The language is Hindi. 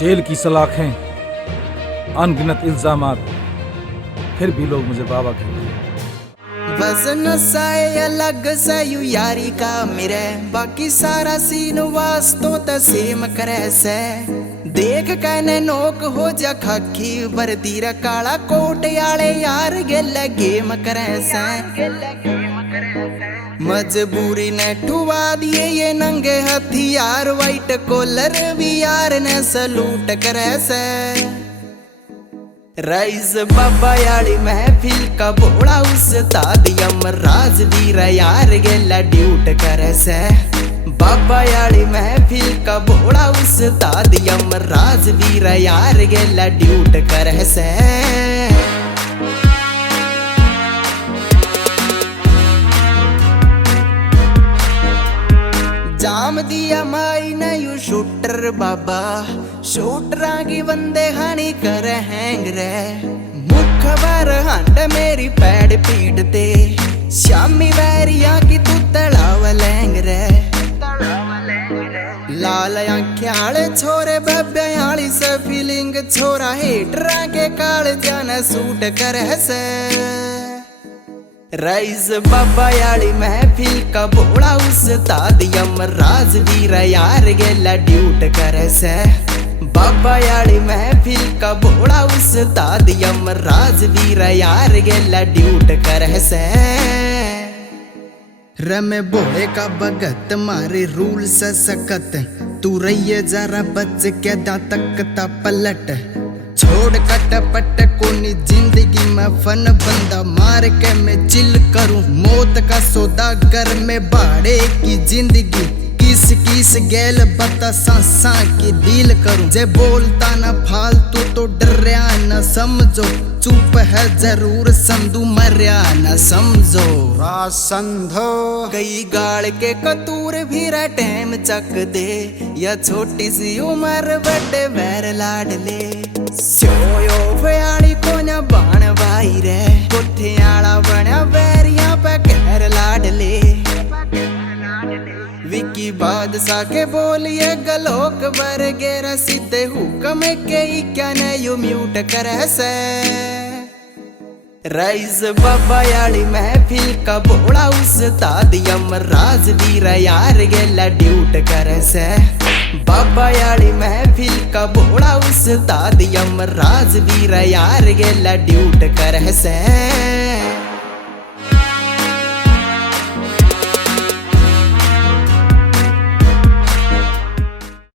जेल की सलाखें, अनगिनत इल्जामात, फिर भी लोग मुझे बाबा कहते हैं। वजन साए अलग से यू यारी का मेरे, बाकी सारा सीन वास्तो त सेम करे से। देख कहने नोक हो जा खाकी वर्दी रे काला कोट आले यार गेल गेम करे से। मजबूरी ने ठुआ दिए ये नंगे हथियार, वाइट कॉलर भी यार ने सलूट करे से। राइज बाबा याली महफिल का बोड़ा उस्ताद यमराज वीर यार गेला ड्यूट करे से। बाबा याली महफिल का बोड़ा उस्ताद यमराज वीर यार गेला ड्यूट करे से। जाम दिया माई ने यू शूटर बाबा, शूटरा की बंदे हानि कर हैंग रे। मुख बार हंड मेरी पैड पीट ते, शामी वैरिया की तू तड़ाव लैंग रे। लाल आंख्याल छोरे बब्बे से फीलिंग छोरा हेटरा के काल जाना सूट कर से। राइज बाबा याली महफिल का बोड़ा उस्ताद यमराज वीर यार गेला ड्यूट करे से। बाबा याली महफिल का बोड़ा उस्ताद यमराज वीर यार गेला ड्यूट करे से। रमे बोले का भगत मारे रूल से सकत, तू रहिए जरा बच के दातक ता पलट। छोड़ कटपट कोनी जिंदगी में फन बंदा मार के मैं चिल करूं। मौत का सौदागर में बाड़े की जिंदगी, किस किस गैल बता सांसा की डील करूं। जे बोलता ना फालतू तो डरिया न समझो, चुप है जरूर संधू मरिया न समझो। संधो कई गाड़ के कतूर भी रा टैम चक दे, या छोटी सी उम्र बड़े वैर लाड ले। सोयो फयाली को ना बाण भाई रे, कोठे आला बना वैरिया पे कहर लाड ले। विकी बादशाह के बोलिए गलोक बरगेरा, सीधे हुक्म के क्या ने यू म्यूट करे से। राइज बाबा याली महफिल का बोड़ा उस्ताद यमराज वीर यार गेला ड्यूट करे से। बाबा याली महफिल का बोड़ा उस्ताद यमराज वीर यार गेला ड्यूट करे से।